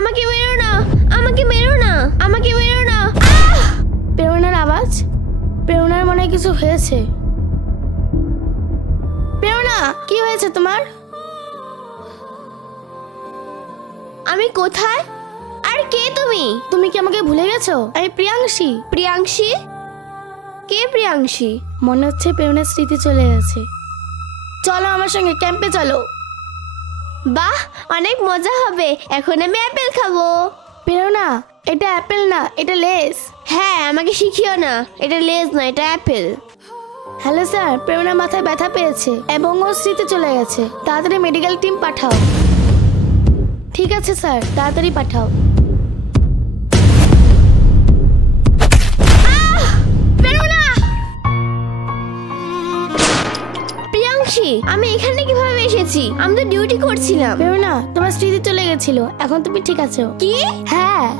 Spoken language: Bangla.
আমাকে মেরো না, আমাকে মেরো না, আমাকে মেরো না। প্রেরণার আওয়াজ। প্রেরণার মনে হয় কিছু হয়েছে। প্রেরণা, কি হয়েছে তোমার? আমি কোথায়? আর কে তুমি? তুমি কি আমাকে ভুলে গেছো? আমি প্রিয়াংশী। প্রিয়াংশী? কে প্রিয়াংশী? মনে হচ্ছে প্রেরণার স্মৃতি চলে গেছে। চলো আমার সঙ্গে ক্যাম্পে চলো। বাহ, অনেক মজা হবে। এখন আমি অ্যাপেল খাবো। প্রেরণা, এটা অ্যাপেল না, এটা লেস। হ্যাঁ, আমাকে শিখিও না। এটা লেজ না, এটা অ্যাপেল। হ্যালো স্যার, প্রেরণা মাথায় ব্যথা পেয়েছে এবং ওর স্মৃতি চলে গেছে। তাড়াতাড়ি মেডিকেল টিম পাঠাও। ঠিক আছে স্যার, তাড়াতাড়ি পাঠাও। প্রেরণা! প্রিয়াংশী, আমি এখানে কিভাবে এসেছি? আমি তো ডিউটি করছিলাম। প্রেরণা, তোমার স্মৃতি চলে গেছিল, এখন তুমি ঠিক আছো। কি? হ্যাঁ।